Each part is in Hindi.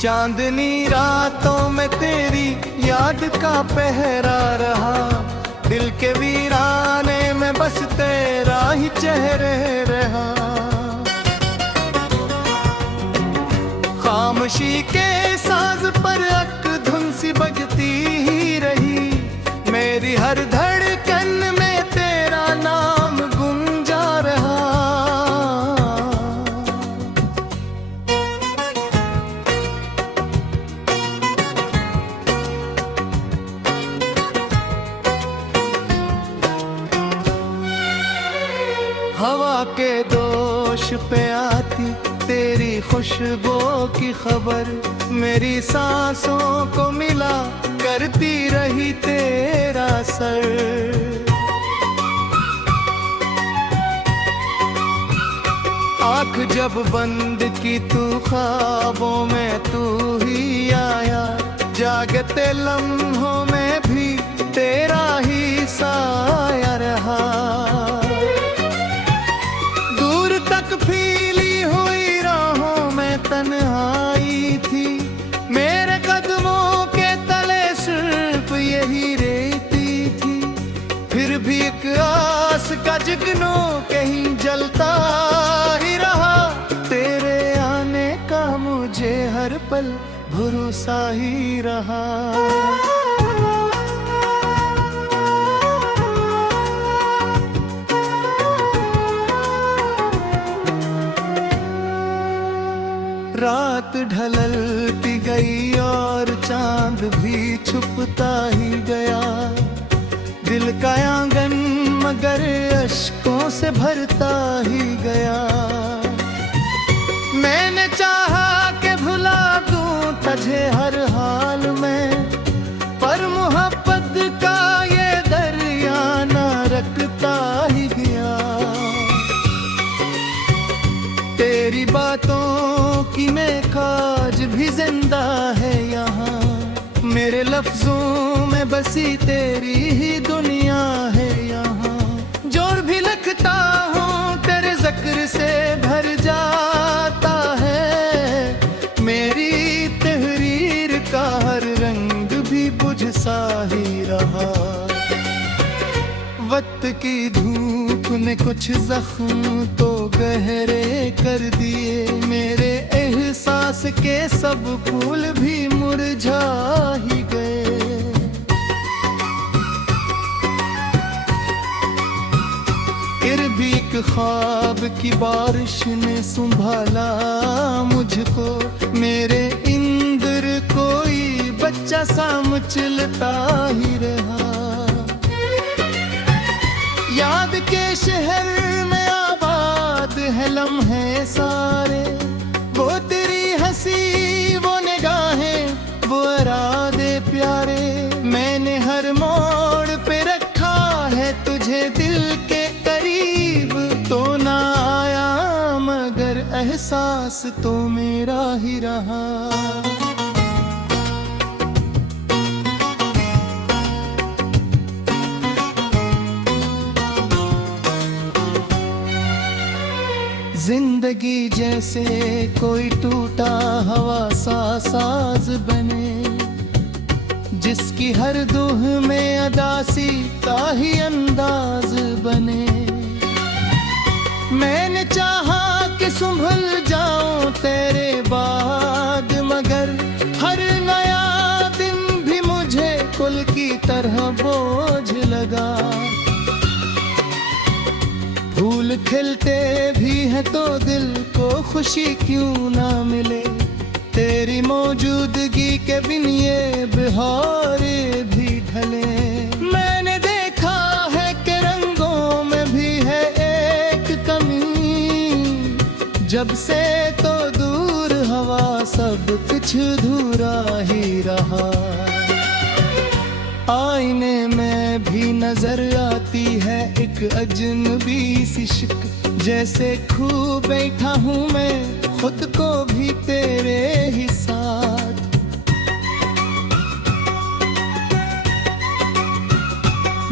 चांदनी रातों में तेरी याद का पहरा रहा, दिल के वीराने में बस तेरा ही चेहरे रहा। खामोशी के साज पर अक धुन सी बजती ही रही, मेरी हर धड़कन में तेरा नाम गूंजा रहा। हवा के दोष पे आती तेरी खुशबू की खबर, मेरी सांसों को मिला करती रही तेरा सर। आँख जब बंद की तू ख्वाबों में तू ही आया, जागते लम्हों में भी तेरा ही साया रहा। दूर तक फीली हुई राहों में तन्हाई थी, मेरे कदमों के तले सिर्फ यही रेती थी। फिर भी एक आस का जुगनू कहीं जलता ही रहा, तेरे आने का मुझे हर पल भरोसा ही रहा। रात ढलती गई और चांद भी छुपता ही गया, दिल का आंगन मगर अश्कों से भरता ही गया। मैंने चाहा कि भुला दूं तुझे हर हाल में, पर मोहब्बत का ये दरिया ना रखता ही गया। तेरी बातों की महकाज भी जिंदा है यहाँ, मेरे लफ्जों में बसी तेरी ही दुनिया है यहाँ। जो भी लिखता हूँ तेरे जिक्र से भर जाता है, मेरी तहरीर का हर रंग भी बुझ सा ही रहा। वक्त की धूप ने कुछ जख्म तो गहरे कर दिए, मेरे एहसास के सब फूल भी मुरझा ही गए। फिर भी एक ख्वाब की बारिश ने संभाला मुझको, मेरे इंदर कोई बच्चा सा मचलता ही रहा। याद के शहर में आबाद है लम्हे सारे, वो तेरी हंसी वो निगाहें वो इरादे प्यारे। मैंने हर मोड़ पे रखा है तुझे दिल के करीब, तो ना आया मगर एहसास तो मेरा ही रहा। जिंदगी जैसे कोई टूटा हवा सा साज बने, जिसकी हर दूह में अदासी का ही अंदाज बने। मैंने चाहा कि संभल जाऊं तेरे बाद, मगर हर नया दिन भी मुझे कुल की तरह बोझ लगा। फूल खिलते भी हैं तो दिल को खुशी क्यों ना मिले, तेरी मौजूदगी के बिन ये बहारे भी ढले। मैंने देखा है कि रंगों में भी है एक कमी, जब से तो दूर हवा सब कुछ अधूरा ही रहा। आईने में भी नजर आती है एक अजनबी सी शिक, जैसे खो बैठा हूँ मैं खुद को भी तेरे ही साथ।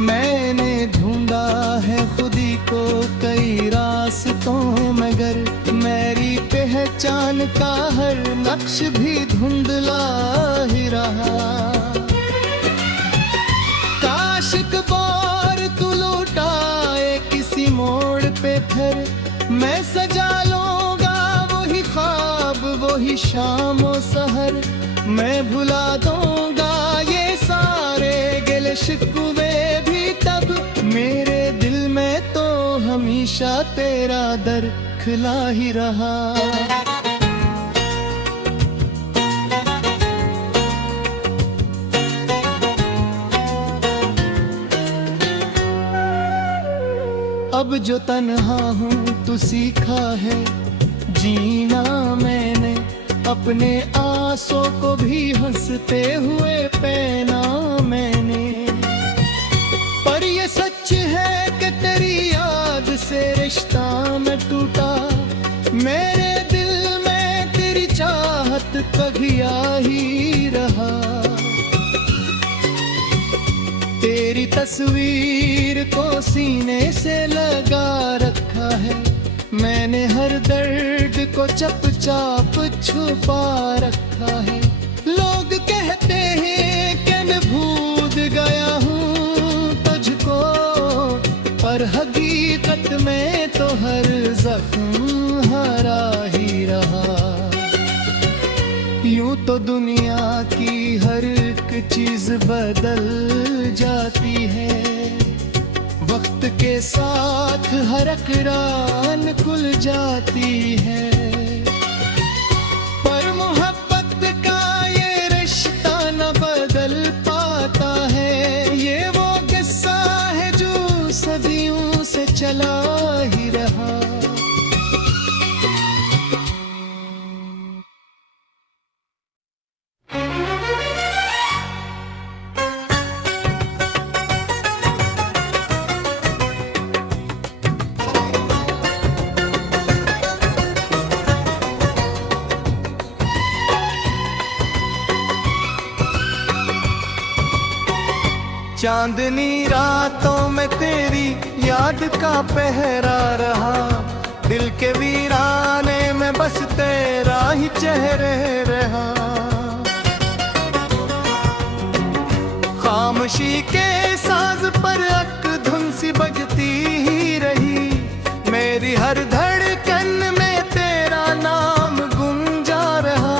मैंने ढूंढा है खुदी को कई रास्तों, मगर मेरी पहचान पहचान का हर नक्श भी धुंधला ही रहा। काश एक बार तू लौटाए किसी मोड़ पे फिर, मैं सजा लूंगा वही ख्वाब वही शाम और सहर। मैं भुला दूंगा ये सारे गिले शिकवे भी तब, मेरे दिल में तो हमेशा तेरा दर खिला ही रहा। अब जो तन्हा हूँ तू सीखा है जीना मैंने, अपने आंसू को भी हंसते हुए पहना मैंने। पर ये सच है कि तेरी याद से रिश्ता न टूटा, मेरे दिल में तेरी चाहत कभी आ ही रहा। तेरी तस्वीर को सीने से लगा रखा है मैंने, हर दर्द को चुपचाप छुपा रखा है। लोग कहते हैं कि मैं भूल गया हूँ तुझको, पर हकीकत में तो हर जख्म हरा ही रहा। यूं तो दुनिया की हर एक चीज बदल जाती है, वक्त के साथ हर एक रान खुल जाती है। पर मोहब्बत का ये रिश्ता न बदल पाता है, ये वो किस्सा है जो सदियों से चला ही रहा। चांदनी रातों में तेरी याद का पहरा रहा, दिल के वीराने में बस तेरा ही चेहरे रहा। खामोशी के साज पर एक धुन सी बजती ही रही, मेरी हर धड़कन में तेरा नाम गूंजा रहा।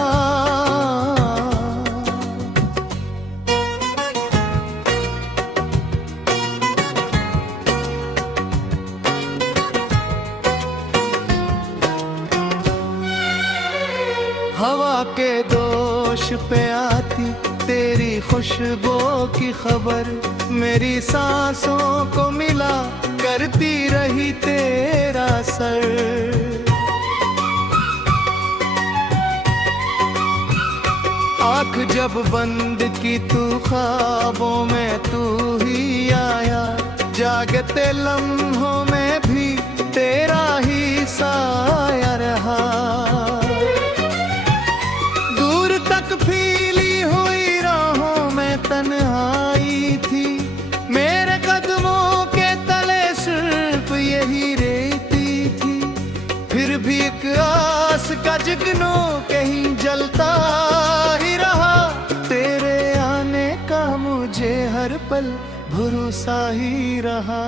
हवा के दोष पे आती तेरी खुशबू की खबर, मेरी सांसों को मिला करती रही तेरा सर। आँख जब बंद की तू ख्वाबों में तू ही आया, जागते लम्हों में भी तेरा ही साया रहा। फीली हुई राहों में तन्हाई थी, मेरे कदमों के तले सिर्फ यही रेती थी। फिर भी एक आस का जिगनू कहीं जलता ही रहा, तेरे आने का मुझे हर पल भरोसा ही रहा।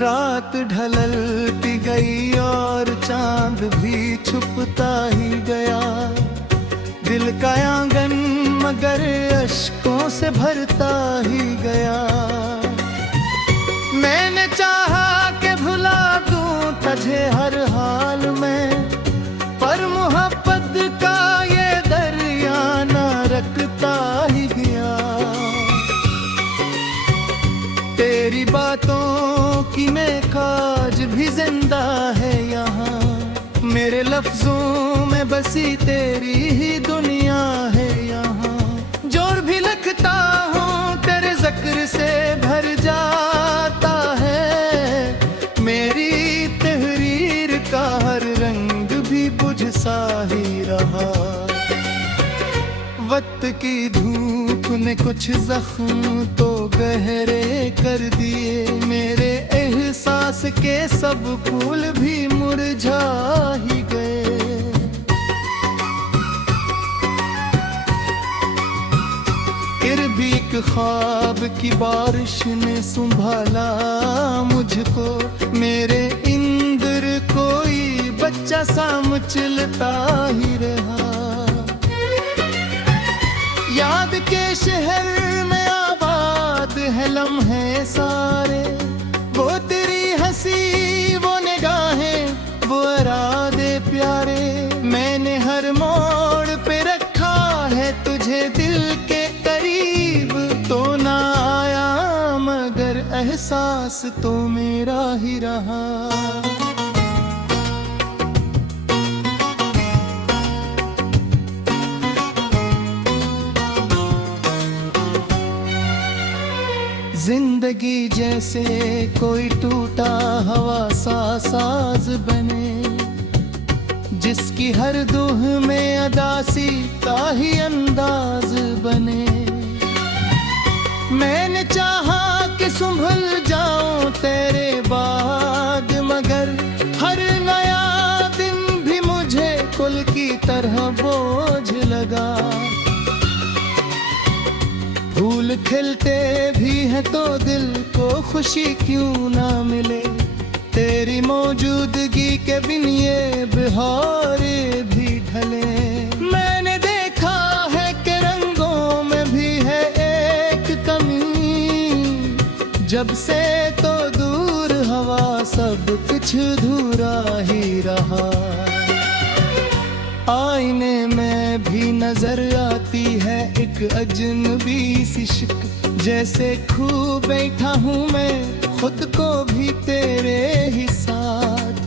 रात ढलती गई और चांद भी छुपता ही गया, दिल का आंगन मगर अश्कों से भरता ही गया। मैंने चाहा कि भुला दूं तुझे हर हाल में, पर मोहब्बत का ये दरिया न रखता ही गया। तेरी बातों की महकाज भी जिंदा है यहाँ, मेरे लफ्जों में बसी तेरी ही दुनिया है यहाँ। जो भी लिखता हूँ तेरे जिक्र से भर जाता है, मेरी तहरीर का हर रंग भी बुझ सा ही रहा। वक्त की धूप तूने कुछ जख्म तो गहरे कर दिए, मेरे एहसास के सब फूल भी मुरझा ही गए। फिर भी एक ख्वाब की बारिश ने संभाला मुझको, मेरे इंद्र कोई बच्चा सा मचलता ही रहा। याद के शहर में आबाद है लम्हे सारे, वो तेरी हंसी वो निगाहें वो इरादे प्यारे। मैंने हर मोड़ पे रखा है तुझे दिल के करीब, तो ना आया मगर एहसास तो मेरा ही रहा। जिंदगी जैसे कोई टूटा हवा सा साज बने, जिसकी हर दुह में अदासी का ही अंदाज बने। मैंने चाहा कि संभल जाऊं तेरे बाद, मगर हर नया दिन भी मुझे कुल की तरह बोझ लगा। फूल खिलते भी हैं तो दिल को खुशी क्यों ना मिले, तेरी मौजूदगी के बिन ये बहारे भी ढले। मैंने देखा है कि रंगों में भी है एक कमी, जब से तो दूर हवा सब कुछ अधूरा ही रहा। आईने में भी नजर आती है एक अजनबी सी शिक, जैसे खो बैठा हूँ मैं खुद को भी तेरे ही साथ।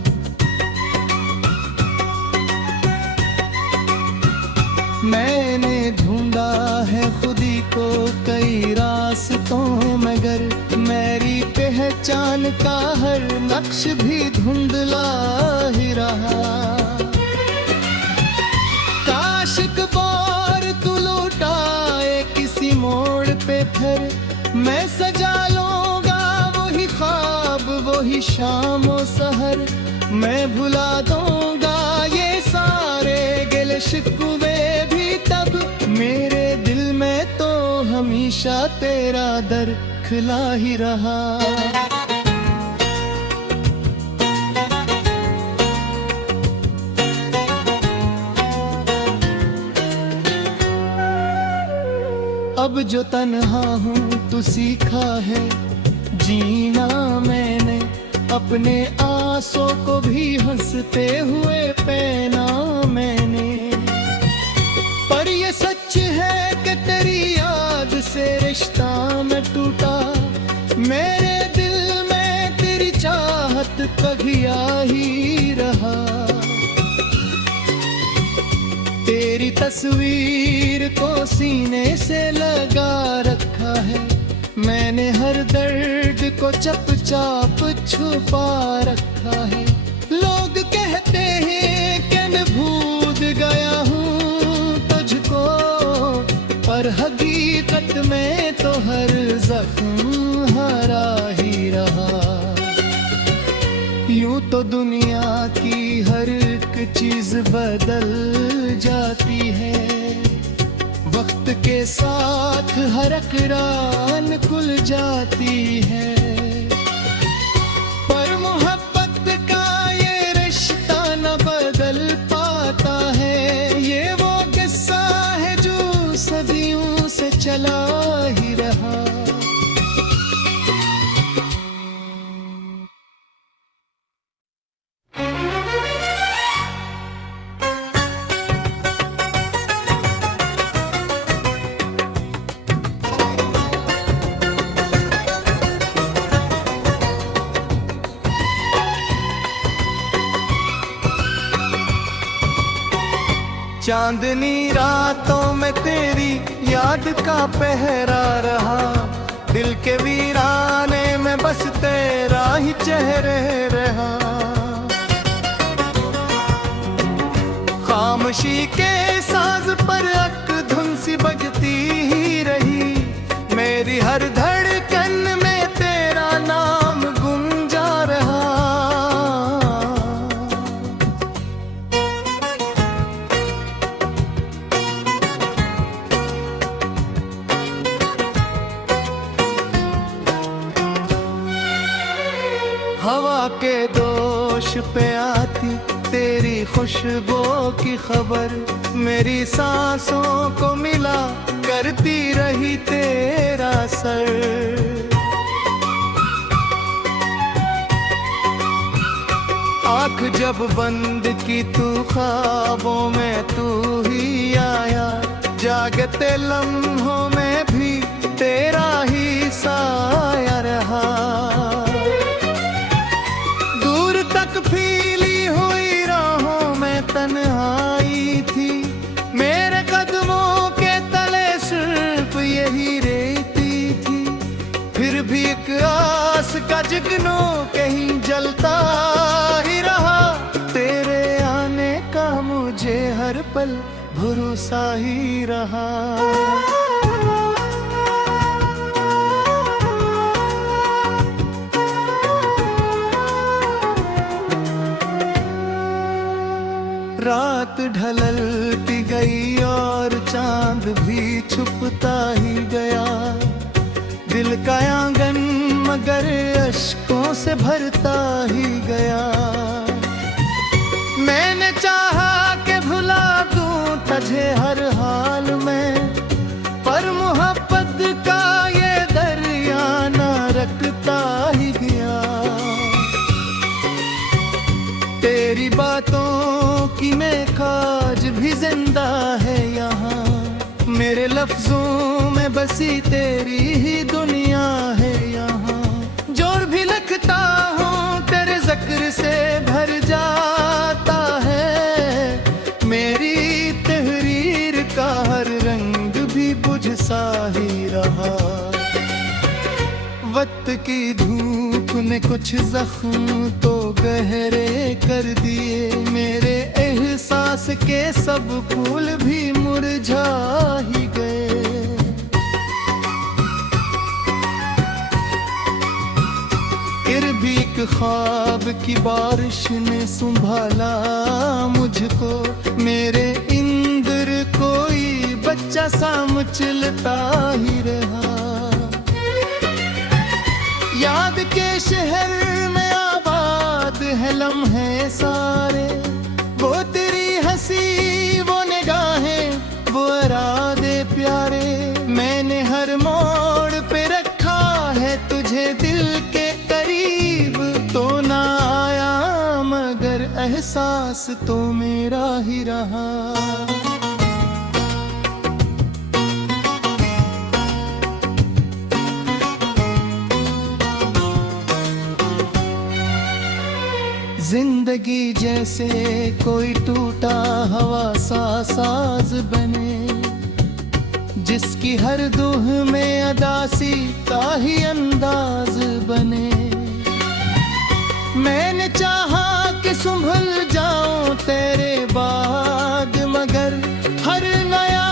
मैंने ढूंढा है खुदी को कई रास्तों, मगर मेरी पहचान का हर नक्श भी धुंधला ही रहा। काशिक बार तू लौटाए किसी मोड़ पे फिर, मैं सजा लूंगा वही ख्वाब वही शाम और सहर। मैं भुला दूंगा ये सारे गिले शिकवे भी तब, मेरे दिल में तो हमेशा तेरा दर खिला ही रहा। अब जो तन्हा हूँ तू सीखा है जीना मैंने, अपने आंसू को भी हंसते हुए पहना मैंने। पर ये सच है कि तेरी याद से रिश्ता में टूटा, मेरे दिल में तेरी चाहत कभी आ ही रहा। तेरी तस्वीर को सीने से लगा रखा है, मैंने हर दर्द को चुपचाप छुपा रखा है। लोग कहते हैं कि मैं भूल गया हूँ तुझको, पर हकीकत में तो हर जख्म हरा ही रहा। यूं तो दुनिया की हर एक चीज बदल जाती है, वक्त के साथ हर अकरान खुल जाती है। पर मोहब्बत का ये रिश्ता न बदल पाता है, ये वो किस्सा है जो सदियों से चला ही रहा। चांदनी रातों में तेरी याद का पहरा रहा, दिल के वीराने में बस तेरा ही चेहरे रहा। खामोशी के साज पर अक धुन सी बजती ही रही, के दोष पे आती तेरी खुशबू की खबर, मेरी सांसों को मिला करती रही तेरा सर। आँख जब बंद की तू ख्वाबों में तू ही आया, जागते लम्हों में भी तेरा ही साया रहा। दूर तक फैली हुई राहों में तन्हाई थी, मेरे कदमों के तले सिर्फ यही रेती थी। फिर भी एक आस का जुगनू कहीं जलता ही रहा, तेरे आने का मुझे हर पल भरोसा ही रहा। रात ढलती गई और चांद भी छुपता ही गया, दिल का आंगन मगर अश्कों से भरता ही गया। मैंने चाहा कि भुला दूं तुझे हर हाल में, पर मोहब्बत का ये दरिया न रखता ही गया। तेरी बातों की महकाज भी जिंदा है यहाँ, मेरे लफ्जों में बसी तेरी ही दुनिया है यहाँ। जो भी लिखता हूँ तेरे जिक्र से भर जाता है, मेरी तहरीर का हर रंग भी बुझ सा ही रहा। वक्त की धूप ने कुछ जख्म तो गहरे कर दिए, मेरे एहसास के सब फूल भी मुरझा ही गए। फिर भी एक ख्वाब की बारिश ने संभाला मुझको, मेरे इंदर कोई बच्चा सा मचलता ही रहा। याद के शहर में आबाद है लम्हे सारे, वो तेरी हंसी वो निगाहें वो इरादे प्यारे। मैंने हर मोड़ पे रखा है तुझे दिल के करीब, तो ना आया मगर एहसास तो मेरा ही रहा। जिंदगी जैसे कोई टूटा हवा सा साज बने, जिसकी हर दुह में अदासी का ही अंदाज बने। मैंने चाहा कि संभल जाऊं तेरे बाद, मगर हर नया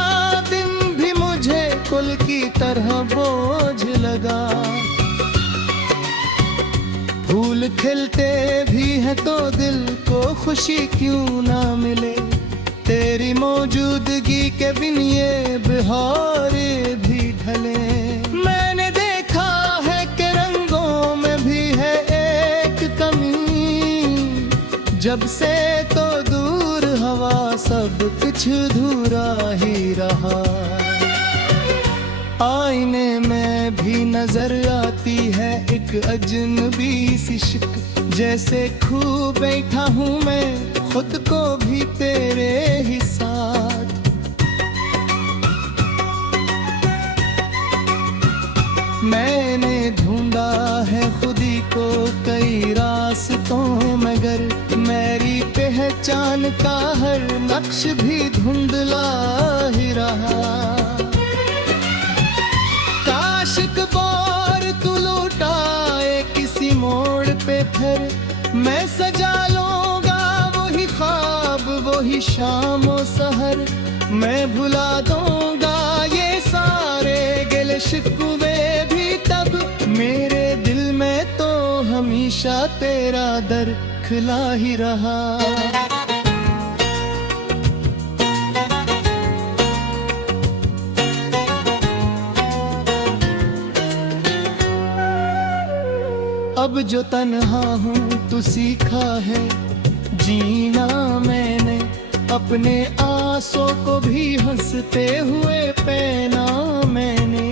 दिन भी मुझे कुल की तरह बोझ लगा। फूल खिलते भी हैं तो दिल को खुशी क्यों ना मिले, तेरी मौजूदगी के बिन ये बहारे भी ढले। मैंने देखा है कि रंगों में भी है एक कमी, जब से तो दूर हवा सब कुछ अधूरा ही रहा। आईने में भी नजर आती है एक अजनबी सी शिक, जैसे खो बैठा हूँ मैं खुद को भी तेरे ही साथ। मैंने ढूंढा है खुदी को कई रास्तों, मगर मेरी पहचान का हर नक्श भी धुंधला ही रहा। काशिक बार तू लौटाए किसी मोड़ पे फिर, मैं सजा लूंगा वही ख्वाब वही शाम और सहर। मैं भुला दूंगा ये सारे गिले शिकवे भी तब, मेरे दिल में तो हमेशा तेरा दर खिला ही रहा। अब अब जो तन्हा हूँ तो सीखा है जीना मैंने, अपने आंसू को भी हंसते हुए पहना मैंने।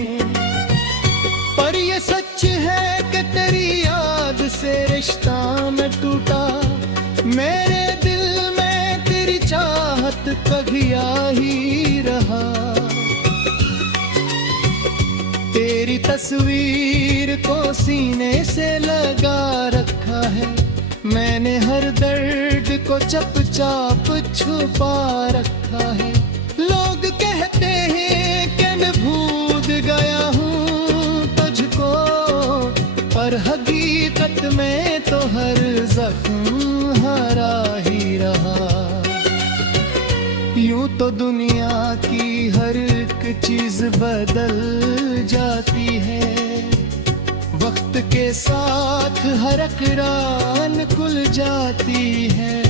पर ये सच है कि तेरी याद से रिश्ता न टूटा, मेरे दिल में तेरी चाहत कभी आ ही रहा। तेरी तस्वीर को सीने से लगा रखा है मैंने, हर दर्द को चुपचाप छुपा रखा है। लोग कहते हैं कि मैं भूल गया हूँ तुझको, पर हकीकत में तो हर जख्म हरा ही रहा। यूं तो दुनिया की हर एक चीज बदल जाती है, वक्त के साथ हर एक रान खुल जाती है।